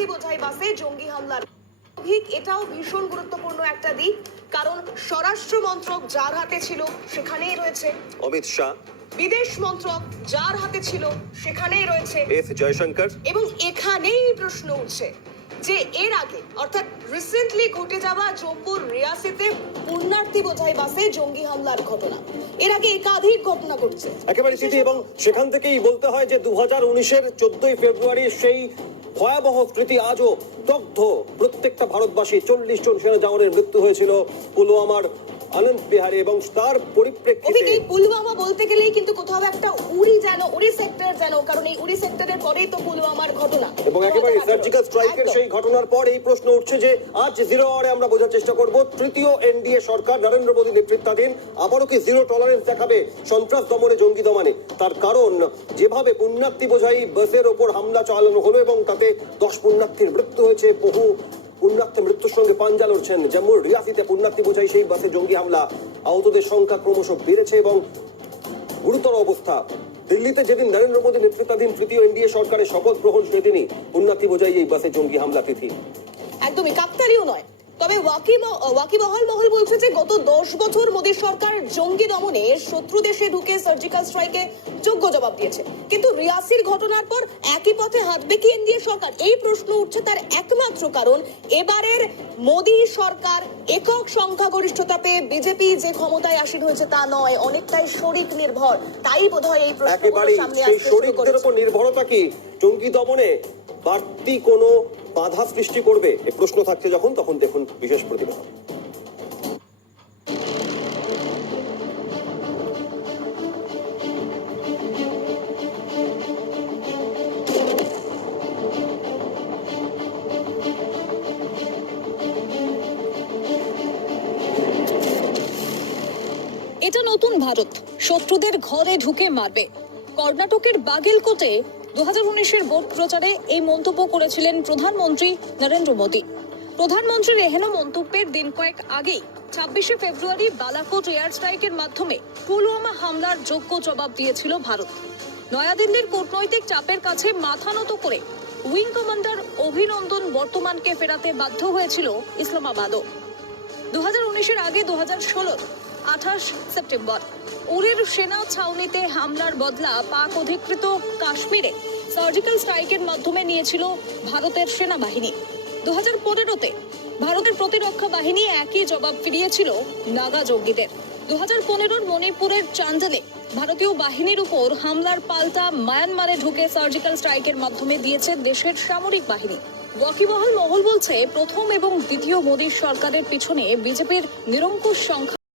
পুণ্যার্থী বোঝাই বাসে জঙ্গি হামলার এটাও ভীষণ গুরুত্বপূর্ণ একটা দিক, কারণ স্বরাষ্ট্র মন্ত্রক যার হাতে ছিল সেখানেই রয়েছে অমিত শাহ, বিদেশ মন্ত্রক যার হাতে ছিল সেখানেই রয়েছে এস জয়শঙ্কর। এবং এখানেই প্রশ্ন উঠছে যে এর আগে অর্থাৎ রিসেন্টলি ঘটে যাওয়া জম্মুর রিয়াসিতে পুণ্যার্থী বোঝাই বাসে জঙ্গি হামলার ঘটনা, এর আগে একাধিক ঘটনা ঘটছে একেবারে স্মৃতি, এবং সেখান থেকেই বলতে হয় যে 2019-এর 14ই ফেব্রুয়ারি সেই ভয়াবহ স্মৃতি আজও দগ্ধ। প্রত্যেকটা ভারতবাসী, 40 জন সেনা জওয়ানের মৃত্যু হয়েছিল পুলওয়ামার আনন্দ বিহারে, এবং তার পরিপ্রেক্ষিতে এই পুলওয়ামা বলতে গেলেই কিন্তু কোথাও একটা উড়ি সেক্টর যেন, কারণ এই উড়ি সেক্টরের পরেই তো পুলওয়ামার ঘটনা, এবং একেবারে সার্জিক্যাল স্ট্রাইকের সেই ঘটনার পর এই প্রশ্ন উঠছে যে আজ জিরো আওয়ারে আমরা বোঝার চেষ্টা করব তৃতীয় এনডিএ সরকার নরেন্দ্র মোদী নেতৃত্বাধীন আবারও কি জিরো টলারেন্স দেখাবে সন্ত্রাস দমনে, জঙ্গি দমনে। তার কারণ যেভাবে পুণ্যার্থী বোঝাই বাসের ওপর হামলা চালানো হলো এবং তাতে 10 পুণ্যার্থীর মৃত্যু হয়েছে, বহু পুণ্যার্থী মৃত্যুর সঙ্গে পাঞ্জা লড়ছেন। জম্মুর রিয়াসিতে পুণ্যার্থী বোঝাই সেই বাসে জঙ্গি হামলা, আহতদের সংখ্যা ক্রমশ বেড়েছে এবং গুরুতর অবস্থা। দিল্লিতে যেদিন নরেন্দ্র মোদী নেতৃত্বাধীন তৃতীয় এনডিএ সরকারের শপথ গ্রহণ সেদিনই পুণ্যার্থী বোঝাই এই বাসে জঙ্গি হামলা তিথি। একদমই কাকতালীয় নয়, তবে ওয়াকিবহাল মহল বলছে যে গত 10 বছর মোদী সরকার জঙ্গি দমনে শত্রু দেশে ঢুকে সার্জিক্যাল স্ট্রাইকে যোগ্য জবাব দিয়েছে, কিন্তু রিয়াসির ঘটনার পর একই পথে হাঁটবে কি এনডিএ সরকার? এই প্রশ্ন উঠছে তার একমাত্র কারণ এবারের মোদী সরকার একক সংখ্যাগরিষ্ঠতা পেয়ে বিজেপি যে ক্ষমতায় আসীন হয়েছে তা নয়, অনেকটাই শরিক নির্ভর। তাই বোধহয় এই প্রশ্নগুলো সামনে আসতে শুরু করেছে। শরিকদের উপর নির্ভরতা কি জঙ্গি দমনে বাড়তি কোনো বাধা সৃষ্টি করবে? এই প্রশ্ন থাকছে যখন, তখন দেখুন বিশেষ প্রতিবেদন। এটা নতুন ভারত, শত্রুদের ঘরে ঢুকে মারবে। কর্ণাটকের বাগেলকোটে 2019-এর ভোট প্রচারে এই মন্তব্য করেছিলেন প্রধানমন্ত্রী নরেন্দ্র মোদী। প্রধানমন্ত্রীর এহেন মন্তব্যের দিন কয়েক আগেই 26শে ফেব্রুয়ারি বালাকোট এয়ার স্ট্রাইকের মাধ্যমে পুলওয়ামা হামলার যোগ্য জবাব দিয়েছিল ভারত। নয়াদিল্লির কূটনৈতিক চাপের কাছে মাথা নত করে উইং কমান্ডার অভিনন্দন বর্তমানকে ফেরাতে বাধ্য হয়েছিল ইসলামাবাদও। 2019-এর আগে 2016-র 28 সেপ্টেম্বর উরির সেনা ছাউনিতে হামলার বদলা পাক অধিকৃত কাশ্মীরে সার্জিক্যাল স্ট্রাইকের মাধ্যমে নিয়েছিল ভারতের সেনাবাহিনী। 2015-তে ভারতের প্রতিরক্ষা বাহিনী একই জবাব ফিরিয়েছিল নাগা জঙ্গিদের। 2015-র মণিপুরের চান্দেলে ভারতীয় বাহিনীর উপর হামলার পাল্টা মায়ানমারে ঢুকে সার্জিক্যাল স্ট্রাইকের মাধ্যমে দিয়েছে দেশের সামরিক বাহিনী। ওয়াকিবহাল মহল বলছে প্রথম এবং দ্বিতীয় মোদী সরকারের পিছনে বিজেপির নিরঙ্কুশ সংখ্যা